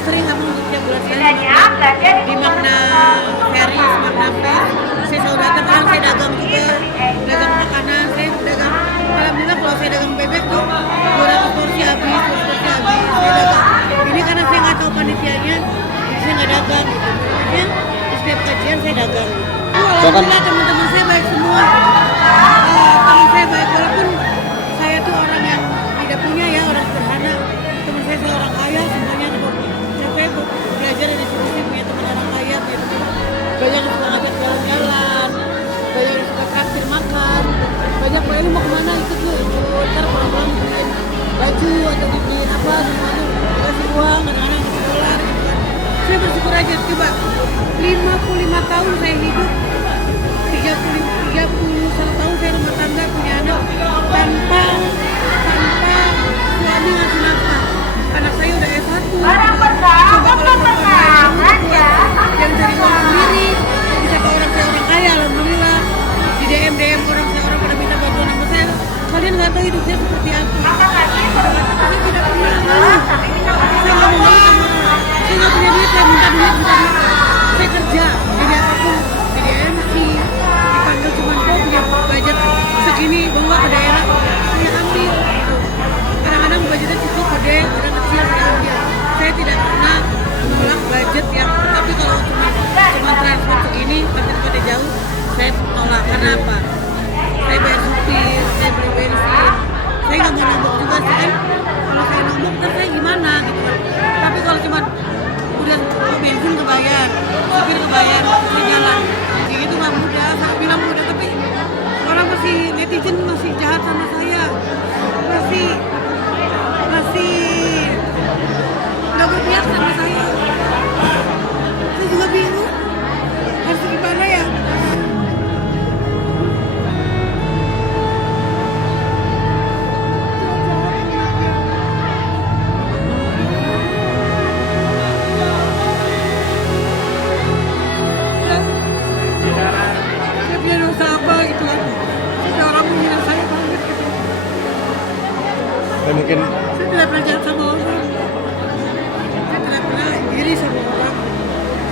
sering aku untuk tiap bulan sekali di Makna Series, Makna Fest. Saya selalu datang karena saya dagang juga, dagang makanan, saya dagang. Alhamdulillah kalau saya dagang bebek tuh 200 porsi habis, 200 porsi habis. Saya dagang. Ini karena saya nggak tahu panitianya, jadi saya nggak dagang. Gitu. Makanya di setiap kajian saya dagang. Alhamdulillah teman-teman saya baik semua. Teman saya baik walaupun saya tuh orang yang tidak punya ya, orang sederhana. Teman saya orang kaya semuanya tuh. Saya belajar dari situ sih punya teman orang kaya, punya teman banyak yang suka ngajak jalan-jalan, banyak yang suka traktir makan, banyak yang lu mau kemana ikut ntar pulang-pulang beliin baju atau dibeliin apa semuanya dikasih uang, kadang-kadang kasih dolar gitu kan. Saya bersyukur aja coba 55 tahun saya hidup, 31 tahun saya rumah tangga punya anak tanpa suami ngasih nafkah. Anak saya udah S1. Coba kalau perempuan yang cari uang sendiri bisa ke orang saya orang kaya, alhamdulillah. Di DM orang saya orang pada minta bantuan sama saya. Kalian nggak tahu hidupnya seperti apa. Saya tidak pernah malu. Saya nggak mau malu sama orang. Saya nggak punya duit, saya minta duit. Saya kerja jadi apapun, jadi MC, dipanggil cuma punya budget segini bawa ke daerah, saya ambil. Kadang-kadang budgetnya cukup gede, kadang kecil saya ambil. Saya tidak pernah menolak budget yang, tapi kalau cuma transport segini tapi tempatnya jauh, saya tolak. Karena apa? Saya bayar supir, saya beli bensin, saya nggak mau nombok juga sih kan. Kalau saya nombok terus saya gimana gitu kan. Tapi kalau cuma udah bensin kebayar, supir kebayar, saya jalan. Jadi itu nggak mudah, saya bilang mudah, tapi orang masih netizen masih jahat sama saya, masih nggak berpihak sama saya. Saya juga bingung harus gimana ya. Saya punya dosa apa gitu kan. Ada orang menghina saya banget gitu. Mungkin Saya tidak pernah jahat sama orang. Saya tidak pernah iri sama orang.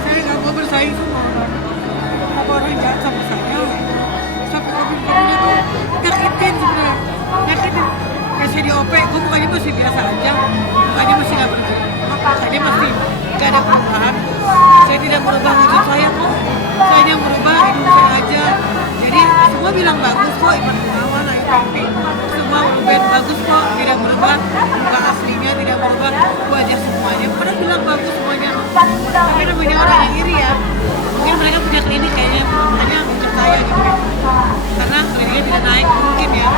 Saya nggak mau bersaing sama orang. Kenapa orang jahat sama saya? Sampai komen-komennya tuh nyakitin sebenarnya. Nyakitin. Kayak saya di OP, gue mukanya masih biasa aja. Mukanya masih nggak bergerak. Mukanya masih nggak ada perubahan. Saya tidak merubah wujud saya kok. Saya yang merubah hidup saya aja. Jadi semua bilang bagus kok, Iman Gunawan, Ayu Ting Ting. Semua Ruben bagus kok, tidak merubah muka aslinya, tidak merubah wajah semuanya. Pada bilang bagus semuanya. Tapi namanya orang yang iri ya. Mungkin mereka punya klinik kayaknya, makanya untuk saya gitu ya. Karena kliniknya tidak naik mungkin ya.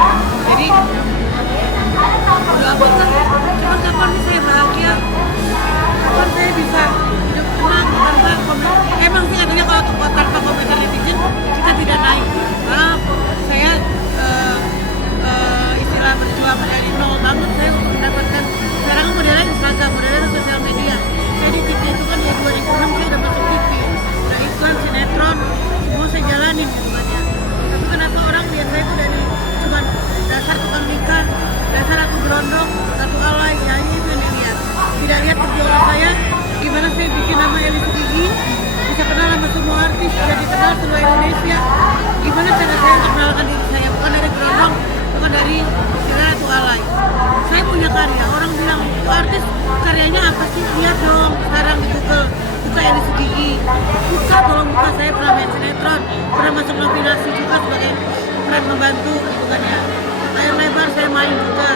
Jadi udah apa kan? Cuma kapan nih saya bahagia? Kapan saya bisa hidup tenang tanpa komentar? Emang sih katanya kalau tanpa komentar netizen kita tidak naik. Karena saya istilah berjuang dari nol banget saya untuk mendapatkan. Sekarang kan modelnya Instagram, modelnya sosial media. Saya di TV itu kan dari 2006 saya udah masuk TV. Nah iklan, sinetron, semua saya jalanin semuanya. Tapi kenapa orang lihat saya tuh dari cuman dasar tukang nikah, dasar aku berondong, satu alay, ya ini itu yang dilihat. Tidak lihat perjuangan saya, gimana saya bikin nama Elis Gigi, bisa kenal sama semua artis, bisa dikenal seluruh Indonesia. Gimana cara saya untuk mengenalkan diri saya, bukan dari berondong, bukan dari istilah atau alay. Saya punya karya, orang bilang, itu artis karyanya apa sih? Lihat dong, sekarang di Google, buka Elis Gigi, buka tolong buka, saya pernah main sinetron, pernah masuk nominasi juga sebagai peran membantu gitu kan ya. Layar lebar saya main juga.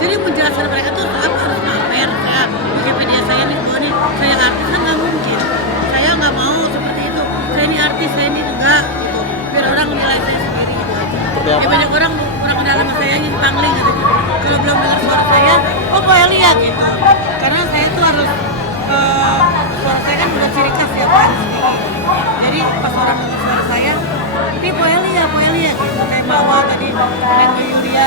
Jadi menjelaskan mereka tuh apa harus pamer saya Wikipedia saya nih bahwa nih saya artis kan nggak mungkin. Saya nggak mau seperti itu. Saya ini artis, saya ini enggak gitu. Biar orang menilai saya sendiri gitu aja. Ya banyak orang kenal sama saya yang pangling gitu. Kalau belum dengar suara saya, oh Bu Elia gitu. Karena saya tuh harus suara saya kan udah ciri khas ya Pak. Jadi pas orang dengar suara saya, ini Bu Elia gitu. Kayak Mawar tadi dan Bu Yulia